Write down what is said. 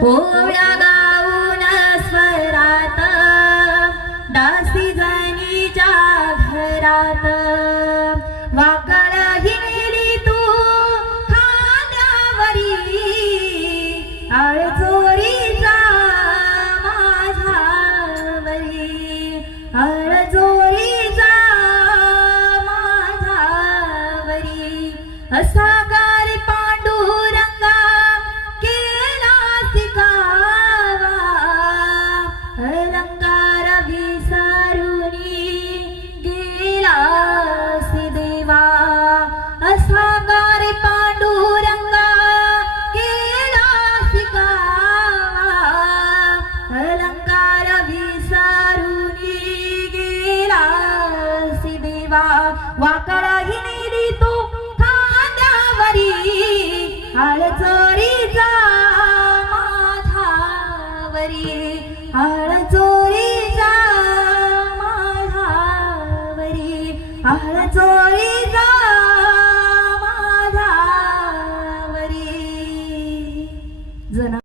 पोळ्या गाऊन स्वरात दासी जणीच्या घरात वाकळ हिंडली तू खांद्यावरी आळजोरीचा माझ्यावरी आळजोरीचा माझ्यावरी असा गारी पांडुरंगा केला सिकावा अलंकार विसरुनी गेला सि देवा असा गारी पांडुरंगा केला सिकावा अलंकार विसरुनी गेला सि देवा वाकळ हिंडली तू खांद्यावरी आळजोरीचा माझ्यावरी आळजोरीचा माझ्यावरी आळजोरीचा